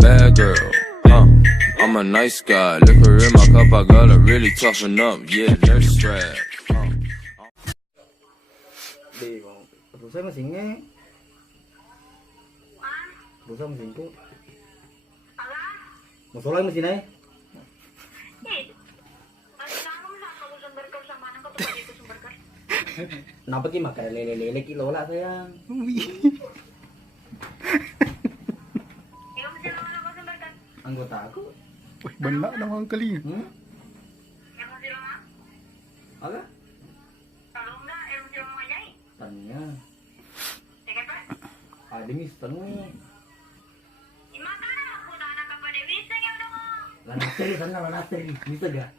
Bad girl, I'm a nice guy. Liquor in my cup, I gotta really toughen up. Yeah, nurse strap. Đi con, tôi sẽ mà xin nghe. Tôi sẽ mà xin cô. Một số lagi mesin aja. Kenapa ki makan lele-lele kilo lah sayang? Anggota aku. Wih, benar dong kali. Apa? Tanya. Ada misten nih. Lanastri sana lanastri bisa gak?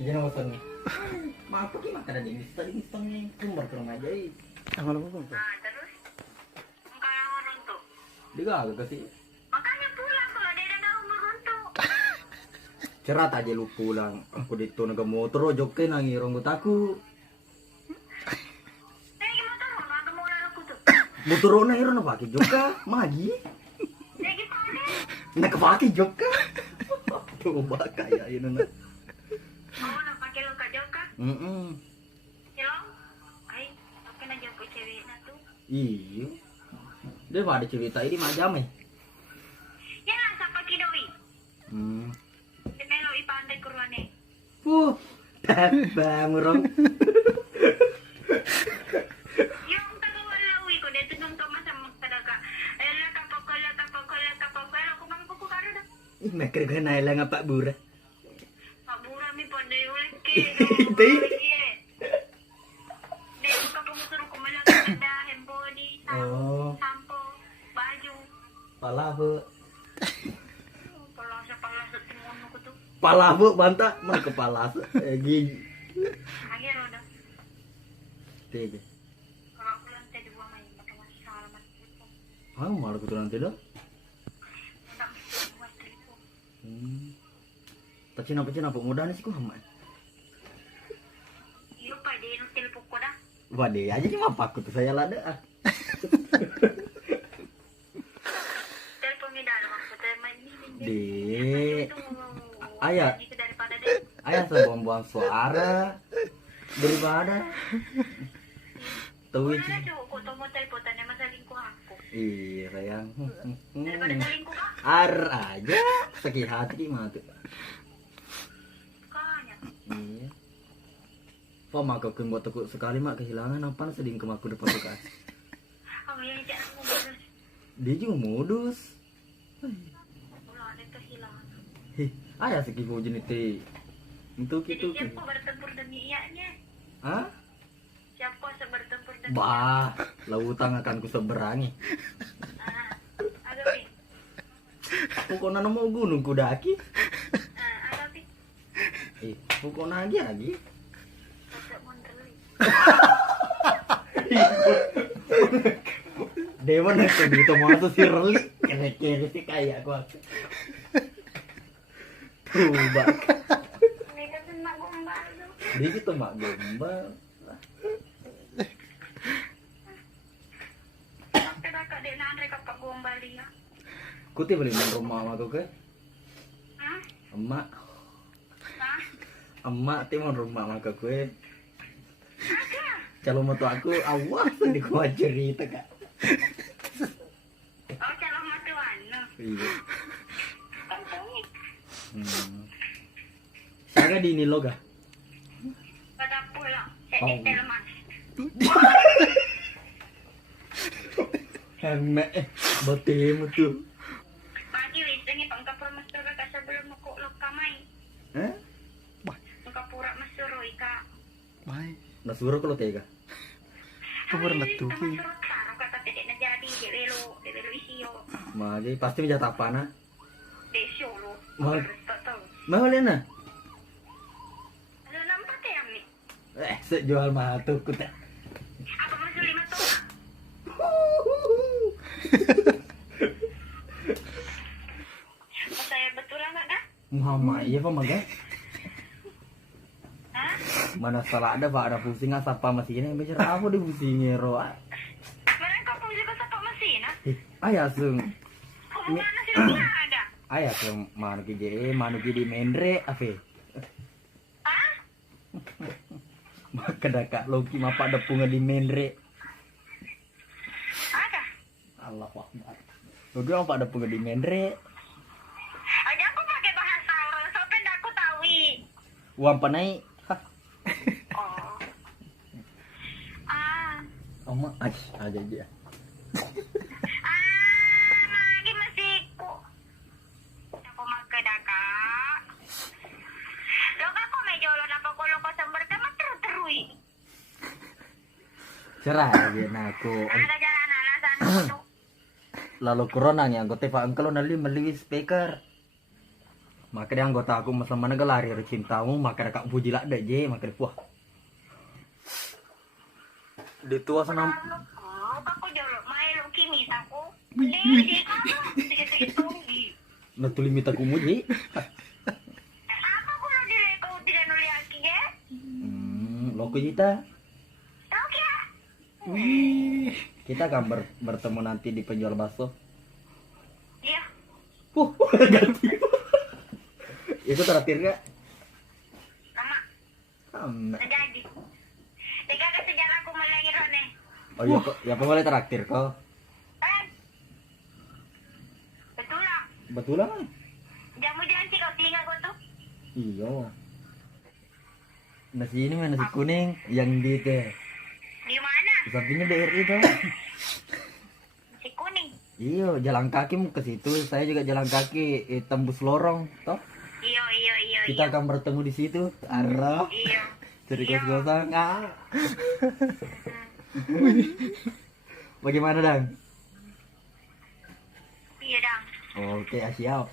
Jangan bosan nih. Mampu ki makan aja misten nih. Kumbar ke rumah aja. Tanggal apa bang? Terus kalau meruntuh. Dia gak kasih. Makanya pulang kalau dia udah meruntuh. Cerat aja lu pulang. Aku dito naga motor jokin nangi ronggot aku. Ini motor mana mulai aku tuh. Motor na hiro na pakai joka, magi. Lagi pakai. Nakapake joka. Tuh baka ya ini na. Oh, nak pakai luka joka. Hello. Ay, oke na joko cewek na tuh. Iya. Dia pada cerita ini macam Yan lang sa pagkidoi. Si Melo ipandai kurwane. Bang Yung tagawalawi ko dito nung kamasama talaga. Ay, lakapagkala kumang kukukaro na. Makar na lang nga Pak Bura. Pabura mi pandai ulit ke. Hindi. Dito ka pumuturong kumalagay na hembody, sampo, baju. Palabo. Palasa timono ko tuh. Palabo banta, mah kepala gigi. Akhir udah. Tege. Kalau aku lantai dua main pakai masih salaman telepon. Malu ko nanti dah. Enggak mesti buat telepon. Pacina muda nih sih ku haman. Iyo pa di no telepon ko dah. Wade aja ni mapak tuh saya lada. Telepon ni dah maksudnya main ini. Di. Ayah. Daripada deh. Ayah sebuang-buang suara daripada tuh Udah tuh, kok tomo teleponan emang selingkuh aku. iya sayang Daripada selingkuh kak. ar aja sakit hati mah tuh Kanya. iya Pak mak aku buat aku sekali mak kehilangan apa sedih ke aku depan bekas Kamu yang jangan ngomong. dia juga modus Ulah ada kehilangan. ayah sakit hujan itu Jadi gitu siapa bertempur demi ianya? ah Siapa bertempur demi bah lautan akan ku seberangi agak nih. pokoknya mau gunung ku daki Agak nih. pokoknya lagi Agak mondeli. Dewa nih begitu masuk si Reli kere-kere sih kayak gua tuh bak Ini kan mak gombal tuh. dia gitu mak gombal Sampai kakak dek nandre kakak gombal dia. kuti beli main rumah sama aku ke Hah? emak Hah? ti mau rumah sama aku ke Ada. calon motor aku awas di gua cerita kak Oh, calon matuan. iya Kampungnya. saya di ini loga Pada pulang. Oh. Teleman. emek botemu tuh Pagi wis dengi pangkapur masuro ka sebelum ako kamay. eh Pangkapura masuro ika. Baik. nasuro kalau tega Kabar natuki. Masuro tarong kata tidak na jadi di velo isiyo. magi pasti menjata apa na De solo. Mal. Tahu. mau lena Ano nampak ya mi? sejual matu ku teh Apa masuk 5 tuh? Saya betulan enggak? Muhammad iya pak maga Hah? Mana salah ada pak ada pusing apa masih ini bicara aku di pusingnya roa. Mereka pun juga sampai mesin, ah. Ayah sung. Hubungan sih dia ada. Ayah sung manu ki di mendre apa? Ah? Maka kak Loki mapa ada punga di mendre. Ada. Allah Akbar. Loki mapa ada punga di mendre. Aja aku pakai bahasa orang, sampai ndak aku tahu. Uang panai. Oh. Ah. Oma aja dia. Lagi masih ku. Aku makan dah kak. Lo aku may jolo na pakulo ko sa mereka terui. Cerah dia aku. Ada jalan alasan itu. Lalu corona nih anggota Pak Angkel nali meli speaker. Maka dia anggota aku masa mana gelari cintamu maka kak puji lah deh je maka dia puah. Di tua senam Oh, aku jolo may lo kimi aku. Hindi kamu sige natuli mita kumuji. Apa ko lo dire ko tidak nuli aki ya? Loko kita. Oke ya. Wih. Kita akan bertemu nanti di penjual bakso. Iya. Ganti. Itu terakhir gak? Nama terjadi. Teka ka sejarah aku malangi ron eh. Oh iya kok, ya boleh terakhir kok. Betul lah. Betul lah. Jamu jangan sih kau tinggal kau tuh. Iya. Nasi ini mah nasi kuning yang di teh. Di mana? Sampingnya BRI tuh. Si kuning. Iya, jalan kaki mau ke situ. Saya juga jalan kaki tembus lorong, toh. Iya. Kita akan bertemu di situ. Arah. Iya. Cari kos-kosan. Bagaimana, Dang? Iya dang. Oke, siap.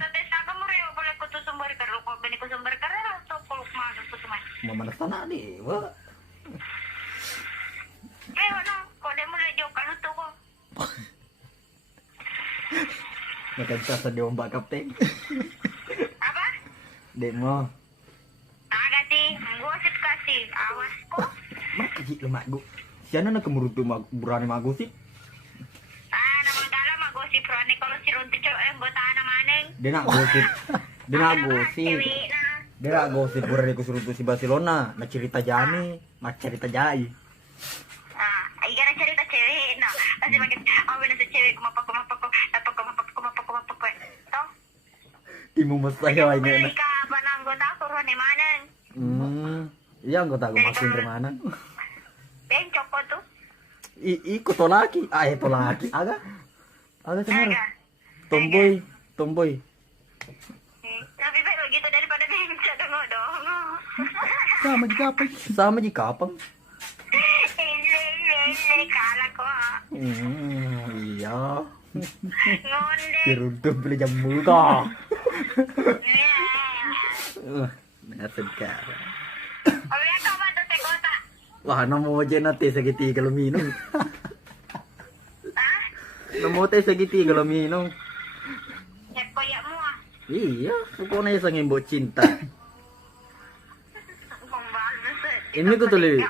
Tapi saka mo rin boleh ko to sumber ka ko bani ko sumber ka rin to ko masuk ko tuman. Mau mana sana nih, wah. Ano, ko demo na jo kaluto ko. Makan sa Mbak Kapten. Apa? Demo. Aga sih, gosip kasih. Awas ko. Makasih lu mak gua. Siapa nak kemurut tuh berani magusip? Naman dala magosip rani kalau si Ronto buta na maneng. Dia nak gosip. Dia nak gosip. Dewi na. Dia nak gosip berani kusuruh tuh si Barcelona. Nak cerita jani, nak cerita jai. Ay gara cerita cewek na. Kasi bakit awin na sa cewek kumapako. To? Timu mustahil aja Beli na. ka ba ng anggota ko rani maneng? Iya anggota gue makin remana. Bencok ko to. Ikut to lagi. Itu lagi. Aga sebenarnya. Tomboy. Lebih baik begitu daripada bencok dong. Sama juga apa? Sama ji kapang. Ini kala ko. Iya. Ngonde. Diruntuh beli jamu kok. Nasib ka. Oye, ka ba to te kota? Wah, namo aja nanti segiti kalau minum. Ha? Namo teh segiti kalau minum. Ya koya mo ah. Iya, aku na isang imbo cinta. Ini ko tuloy.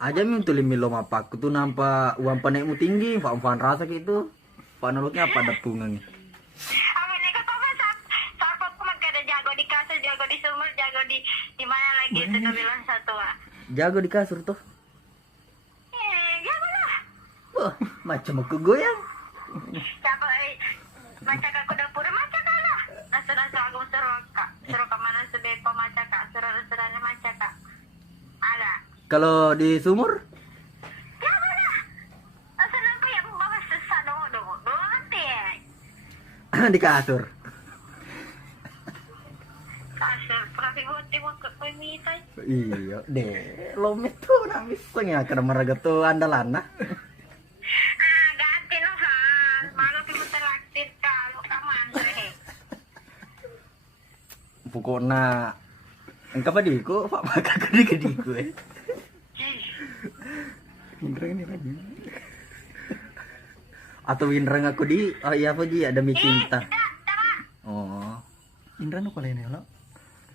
Aja mi tuloy milo mapak. Kutu nampa uang panek mu tinggi, fan rasa gitu. Panuluknya apa ada pungang. Amin ka pa ba sa ko magkada jago di kasal, jago di sumur, jago di mana lagi itu kabilang satu ah. Jago di kasur tuh. Jago lah. Wah, macam aku goyang. Siapa macak aku dapur macak lah. Nasa ako suruh ka mana sebe pa macak ka, suruh macak ka. Ala. Kalau di sumur? Jago lah. Nasa lang ko yung mga sa do. Di kasur. Kasar, prapi buti mo ka mitay. Iya, deh. Lomet tuh nangis ya karena maraga tuh andalan nah. Ganti no ha. Malo mo traktir ka, lo ka mandre. Pokoknya engkau apa diku, Pak Maka gede-gede eh. Indra ini lagi. Atau Indra aku di, oh iya apa ji ada mi cinta. Oh, Indra nu kalau ini lo.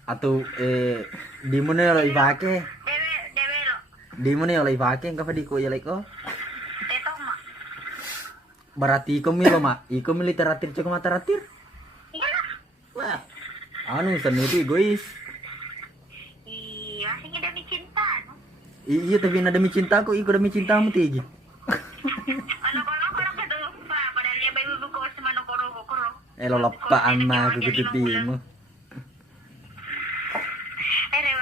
Atau di mana lo ipake? Dewe lo. Di mana lo ipake? Engkau di ko yalek ko? Teto mak. Berarti iko milo mak. Iko militeratir cek materatir. Iyalah. Wah. Anu sendiri egois. Iya, sih demi cinta. No? Iya tapi na demi cintaku, iko demi cintamu tigi. Ano koro kado pa, padahal dia bayi buku sama no koro. Lo lepaan na aku ketitimu.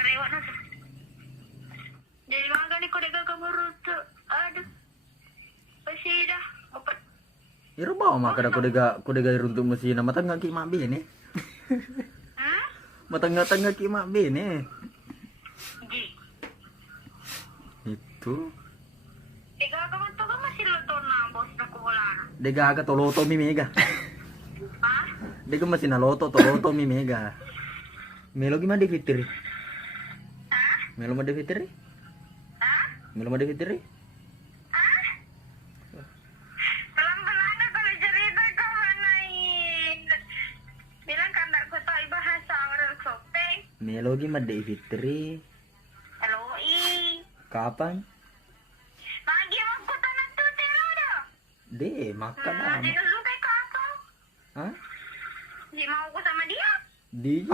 Rewa no. Jadi mangga ni kode kamu rutu. Aduh. Pasti dah. Opat. Iro bawa mak kada kode ga runtuk mesin mata nggak ki mak bene. Hah? Mata nggak ki mak bene. Ji. Itu. Tiga kamu tuh kan masih luto na bos na kuwala na. Dega aga toloto mi mega. Hah? Dega masih na loto toloto mi mega. Melo gimana di fitri? Hah? Melo mah di fitri? Hah? Melo mah di fitri? Hah? Pelan-pelan na kalau cerita kau manain. Bilang kan tak ku tahu bahasa orang sopeng. Melo gimana di fitri? Hello, Kapan? Lagi aku tanah tu telo dah. De makan Dia ama. suka ke aku. Hah? Dia mau aku sama dia. Di.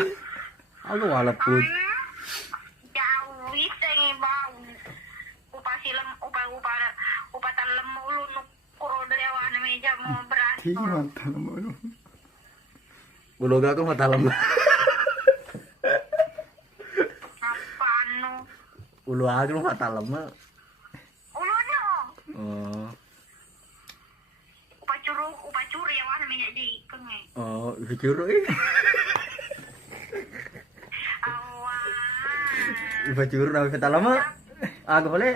Aku walaupun Jauh iseng bau. Upa silam upa talem ulu nuk kuro dewa na meja mau beras. Tinggi mantan mo. uloga aku mata lemah. Apaan no? Ulu aku mata lemah. Ulu no. Oh. Upa curi ya wana meja di kenge. Oh, pikir Awan. Bacuru na kata lama. Aku boleh.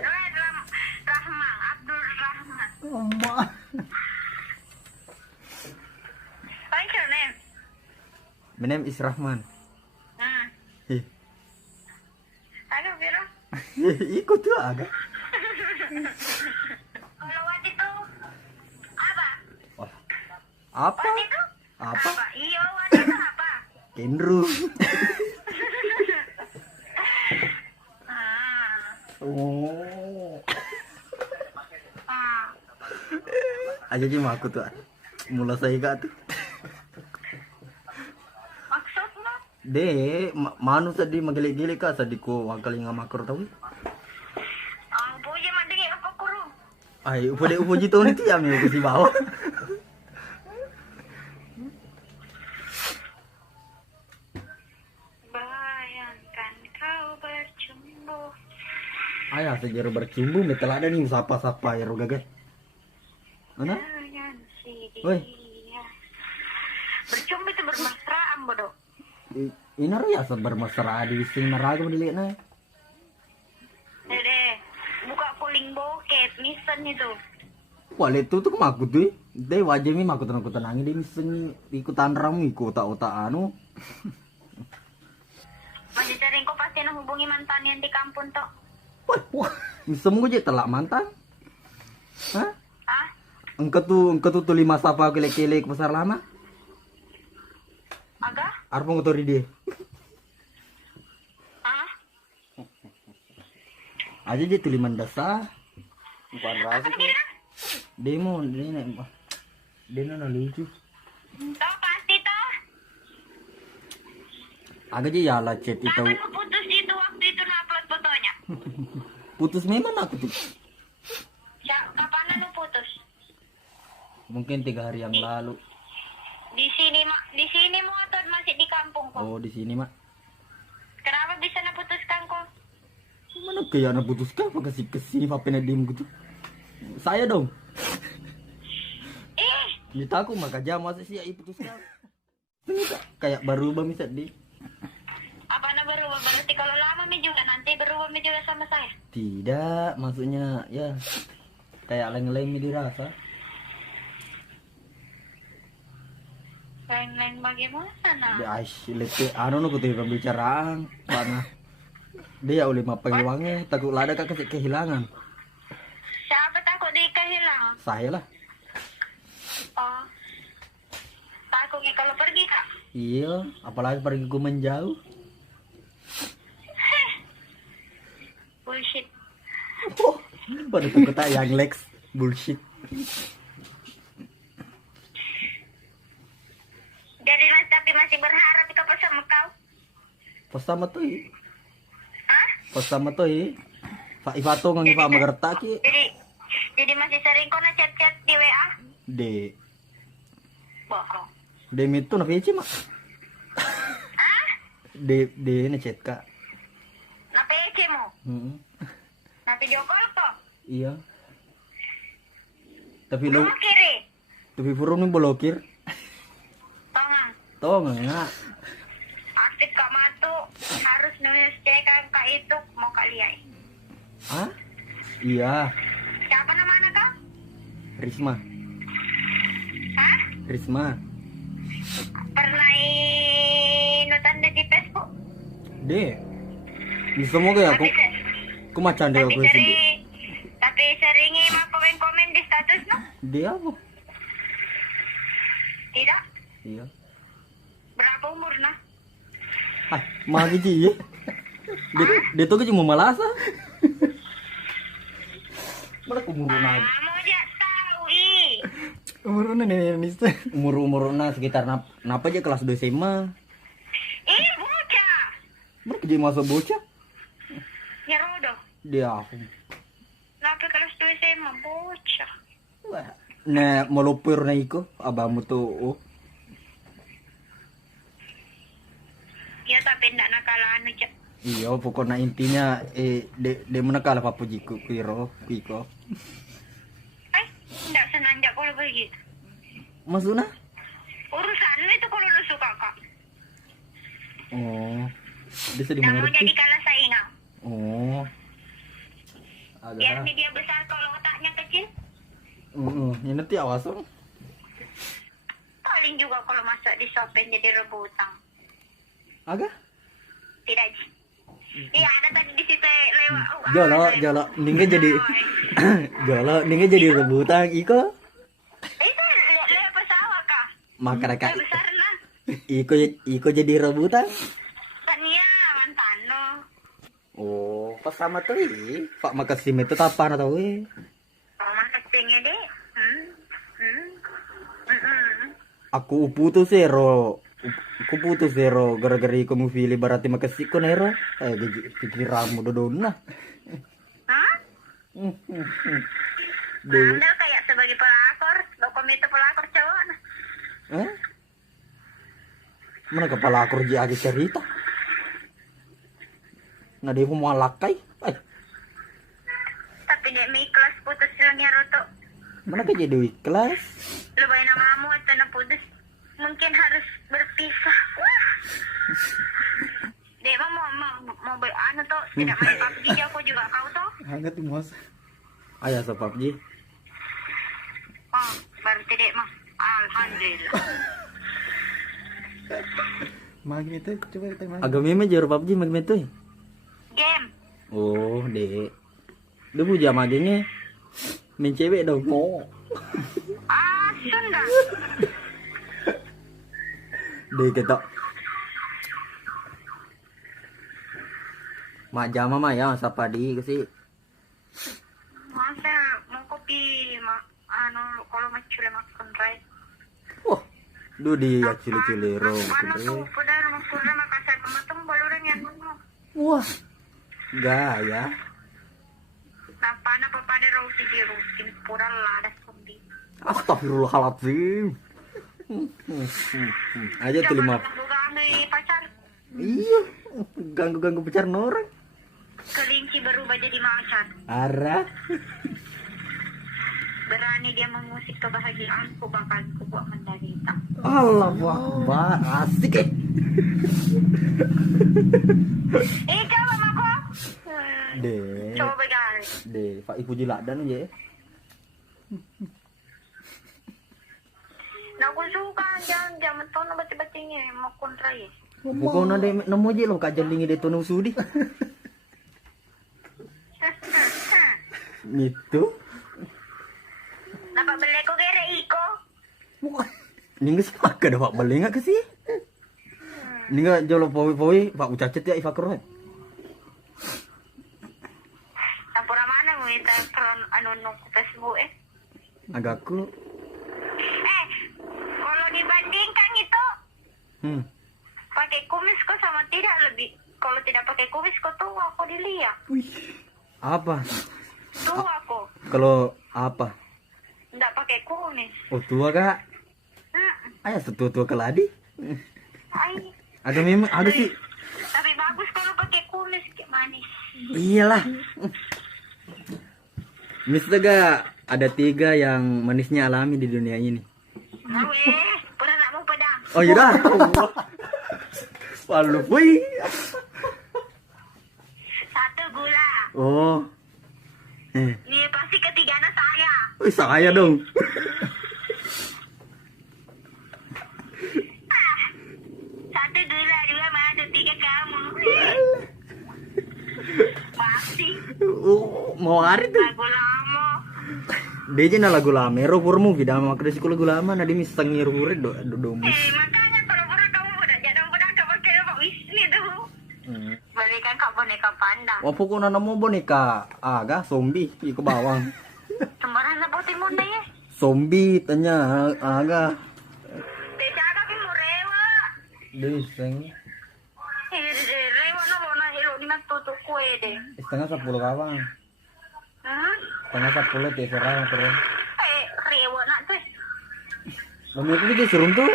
Rahman, Abdul Rahman. Oma. What's your name? My name is Rahman. Eh, Aduh, Biro. ikut tuh agak. Kalau waktu itu apa? Wah, apa? Waktu itu Apa? Iya, waktu itu apa? Kendru. Ah, Oh. ah. Aja cuma aku tuh. Mula saya gak tuh. Maksudnya? De, manu sadi magili-gili ka sadi ko wagkali nga makro tawi. Ang puja madingi apa kurung? Ay, upo jito nito ya mi ko si bawa. Bayangkan kau bercumbu. Ay, sejarah bercumbu metal ada nih sapa-sapa ya roga guys. Mana? Dengan si Woi. dia. Bercumbu itu bermesraan, bodoh. Inaro ya bermesra di sing naraga dilihat na. Dede, buka kuling boket, misen itu. Wale itu tuh maku tuh. De wajah mi maku tenang tenangin di miseng ikutan ramu ikut otak anu. Masih sering kok pasti hubungi mantan yang di kampung toh. Wah, misem gue jadi telak mantan. Hah? Hah? Engkau tuh lima sapa kele-kele ke pasar lama. Agak? Arpo ngotori dia. Hah? Aja dia tuliman dasar. Bukan rasa Apa kok. dia? Demo, dia nana lucu. Toh pasti toh. Agak aja ya lah chat itu. Kapan lu putus itu waktu itu upload fotonya? Putus memang aku tuh. Ya, kapan lu putus? Mungkin 3 hari yang lalu. Di sini mau atau masih di kampung kok? Oh di sini mak. Kenapa bisa naputuskan kok? Mana kayak anak putuskan apa kasih kesini apa nadim gitu. Saya dong. Minta aku maka jam masa sih ya putuskan. Kayak baru misal di. Apa na berubah? Berarti kalau lama mi juga nanti berubah mi juga sama saya. Tidak, maksudnya ya kayak leng-leng dirasa. Lain-lain bagaimana? Aish, lete anu nu kutu pembicaraan karena dia oleh mapai uangnya takut lada kak kasih kehilangan. Siapa takut dia kehilangan? Saya lah. Oh. Takutnya kalau pergi kak? Iya, apalagi pergi ku menjauh. bullshit. Pada takut yang Lex bullshit. Jadi tapi masih berharap ke pas sama kau. Pas sama tuh. Hah? Pas sama tuh. Pak Ifato ngang Ifa magerta ki. Jadi masih sering kau na chat-chat di WA? De. Bohong. De itu na PC mak. Hah? De na chat ka. Na PC mo? Na video call ko? Iya. Tapi lo Kiri. tapi puro ning blokir. Tangan. Tong nga. Aktif ka mato. Harus nulis cekan ka itu mau kalian. Hah? Iya, Siapa nama anak kau? Risma. Hah? Risma. Pernah inutan di Facebook? De. Bisa mo kaya aku. Tapi, Kumacan deh aku sendiri. tapi sering mah komen-komen di status no? De apa? Tidak? Iya. Berapa umur nah? Ah, magi ji ya. De to cuma malasa. Mana umur na? Mau dia tahu Umur na nisa. Umur na sekitar napa aja kelas 2 SMA. Bocah. Mana kerja masuk bocah? Nyerodoh. Dia aku. Tapi kalau setuju saya mah bocah. Wah. Nah, melupur na iko abamu tuh. Oh. Ya tapi ndak nakalan aja. Iya, pokoknya intinya de menekal apa pujiku kiro. Ndak senanjak kalau begitu. Maksudnya? Urusanmu itu kalau lu suka kak. Oh. Bisa Nggak mau dimengerti. jadi kalah saingan. Oh. Biar Agak. dia besar kalau otaknya kecil. Ini nanti awas dong. Paling juga kalau masak di Shopee jadi rebutan. Agak? Tidak. Iya ada tadi di situ lewat. Jolo, ninge jadi jadi rebutan iko. Itu lewat pesawat kah? Makanya kak Besar lah. iko jadi rebutan. Tania mantano. Oh, pas sama tuh Pak makasih itu tapan atau Kalau masak tinggi deh. Aku putus zero. Aku putus zero gara-gara kamu pilih berarti makasih ko nero. Pikiranmu dodona. Hah? Anda kayak sebagai pelakor, lokom itu pelakor cowok. Nah. Eh? Mana kepala aku kerja lagi cerita? Nah dia mau lakai. Tapi dia kelas putus silangnya roto. Mana kerja di kelas? Lebay namamu atau na putus. Mungkin harus berpisah. Wah. Dia mau anu tuh tidak main PUBG aku juga kau tuh. Hangat mas. Ayah so PUBG. Oh, baru tidak mah. Alhamdulillah. Magnet itu coba kita main. Agak meme jero PUBG magnet tuh. Game. Oh, dek. Dia puja magenya. Main cewek dong. Oh. Sunda. Dek kita. Maja mama ya sapa di sih. Masa mau kopi anu kalau macule makan right. Wah. Duh dia cili-cili ro. Mana tuh padahal maksudnya makasih teman-teman baluran yang ngono. Wah. Gaya. Napa pada roti biru timpuran lah ada kombi. Astagfirullahaladzim. Aja tuh lima. Ganggu pacar. Iya. Ganggu pacar orang. Kelinci berubah jadi macan. Arah. Berani dia mengusik kebahagiaanku bakal ku buat menderita. Allahu Akbar. Asik Coba mako. Deh. Coba begal. Deh, Pak Ibu jiladan aja ya. Nah, aku suka jangan tahu nama baca-bacanya mau kontra ya. Bukan ada nemu aja lo kajian lingi di tonu sudi. Gitu. Napa beli ko kira iko? Ini sih pak ada pak beli nggak sih? Ini nggak jauh powi-powi pak ucacet ya Ifa keroh. minta anu ke Facebook Agakku. Kalau dibandingkan itu pakai kumis kok sama tidak lebih. Kalau tidak pakai kumis kok tua aku dilihat. Apa? Tua aku. Kalau apa? Tidak pakai kumis. Oh, tua Kak. Ayah setua-tua keladi. Ay, Ada memang ada sih. tapi bagus kalau pakai kumis kayak manis. Iyalah. Mister Gak, ada 3 yang manisnya alami di dunia ini. Pernah nak mau pedang. Oh iya dah. Walu, wih. Satu gula. Oh. Ini pasti ketiganya saya. Wih, saya dong. Satu gula, 2 madu, 3 kamu. Pasti Mau hari tuh. lagu lama. Dia aja lagu lama, purmu vida makanya sih lagu lama nadi misang ngir-ngir do Makanya kalau pernah kamu udah jangan pernah pakai Pak Wisni tuh. Balikan kak boneka panda. Wapo ko na namo boneka aga zombie iko bawang. Sembarang na putih muna ya. Zombie tanya aga. Tejaga pi murewa. Deseng Rewa na bona hilo di natutuk kue deh. setengah 10 kawang. Setengah 10 te serang terus. Rewa na tuh. Lalu itu dia seruntu.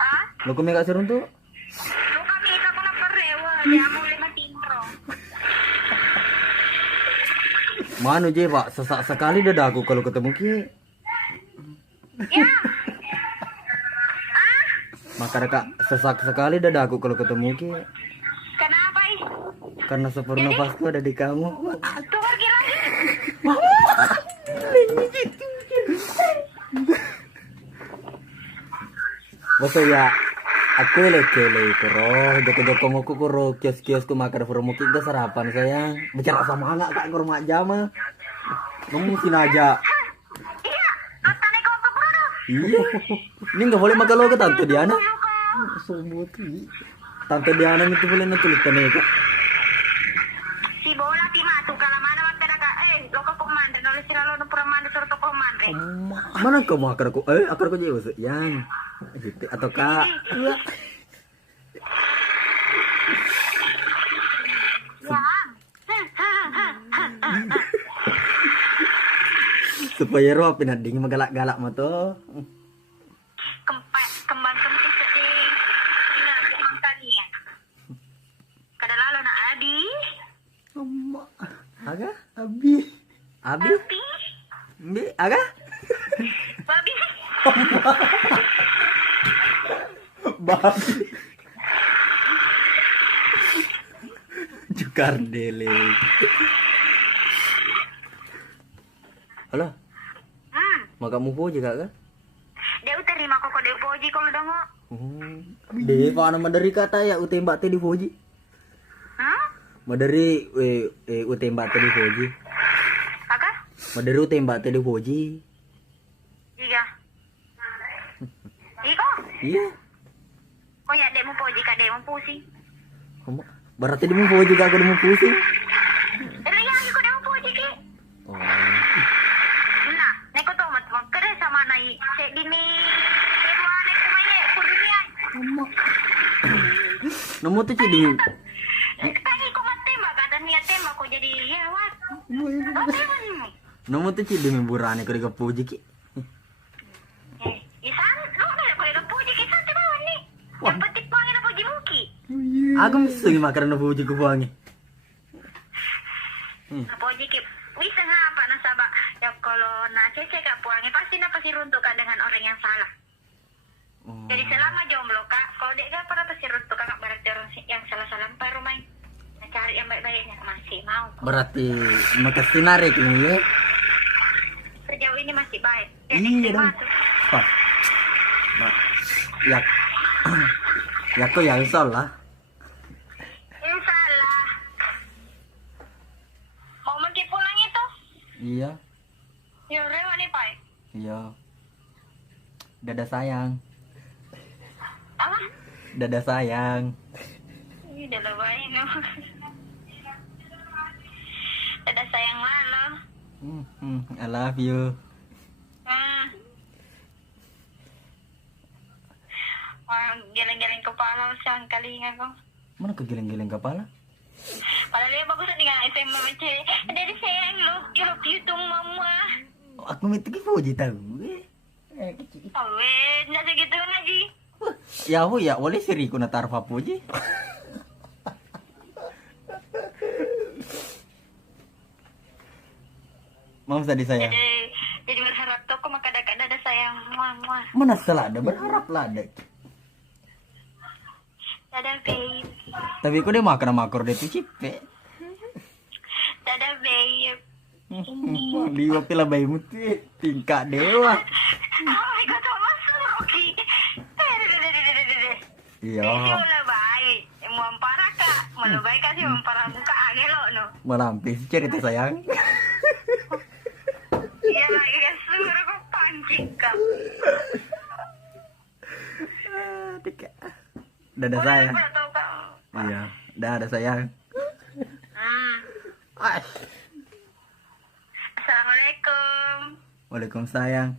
Ah? Lo kami gak seruntu? Lu kami kamu na perewa. Ya mulai matimro. Manu je pak, sesak sekali dadaku kalau ketemu ki. Ya. Maka kak sesak sekali dadaku kalau ketemu ki. Kenapa ih? Karena sempurna pasku ada di kamu. Tuh lagi lagi. Basta ya, aku kele kuro, joko-joko moku kuro, kios-kios ku makan formuki udah sarapan sayang. Bicara sama anak kak ke rumah aja mah. Ngomongin aja. Iya. Katanya kau tuh bro. Iya. Ini nggak boleh makan lo ke tante Diana. Sobuti. Tante Diana itu boleh natulitan ya kak. Si bola ti matu kala mana matera ka lo ka komando no le sira lo no pura mando sur to komando. Mana kamu akar aku? Akar aku jadi maksud yang gitu atau kak? Ya. Supaya roh pinading magalak-galak mo to. Kembang kempis di ina kembang tania. Kada lalo na adi. Amma. Aga? Abi. Abi? Pi. Mbi? Aga? Babi. Babi. Jukar dele. Halo, magamu po juga kan? Dia terima kok de poji kalau dongo. Di paano madari kata ya utembak te di Fuji. Hah? Madari utembak te di Fuji. Aga? Madari utembak te di Fuji. Iya. Iko? Iya. Kok ya demo poji ka demo pusing. Kamu berarti di mau Fuji gak aku di mau pusing. Iya, iko demo poji ki. Oh. Nah, neko to mat magkare sama nai. Cek dini ruane kumaye kudunya. Nemu tuh cidi. Tadi ko matembak kada niat tembak ko jadi ya wat. Oke mo. Nemu tuh cidi memburane ko di Fuji ki. Isan, lo na ko ida poji ki sa tiba ni. Yang penting pangin na poji muki. Aku mesti makan na Fuji ko buangi. Poji ki bisa ngapa na saba. Ya kalau na cece ka puangi pasti na pasti runtukan dengan orang yang salah. Jadi selama jomblo kak, kalau dia gak pernah pasti runtuk kak berarti orang yang salah-salah sampai rumah. Nah, cari yang baik-baiknya masih mau. Berarti makasih narik ini ya. Sejauh ini masih baik. Iya dong. Pak. Ya. Ya kok yang salah. Insya Allah. Mau pergi pulang itu? Iya. Ya rewa nih pak. Iya. Dada sayang. Apa? Dada sayang. Ini udah baik no. Dadah sayang Lalo. I love you. Geleng-geleng kepala usang kalinga ko. Mana kegeleng-geleng kepala? Padahal dia bagus tinggal SMA macam. Dari sayang love you tong mama. Aku minta puji tahu. Awet, nak segitu ngaji. Ya ho ya, boleh siri ku na tarfa puji. Mam tadi saya. Jadi berharap tuh kok maka ada sayang muah. Mana salah ada berharap lah ada. Dadah babe. Tapi aku dia makan makor dia tuh cipe. Dadah babe. Dia pila bayi muti tingkah dewa. Oh my god, Thomas Rocky. Iya. Ini ulah baik. Mau ampara kak. Mau baik kasih ampara muka agelo no. Melampis cerita sayang. Iya lagi kan suruh kok pancing kak. Dadah sayang. Tahu kak. Iya, dadah sayang. Assalamualaikum. Waalaikumsalam.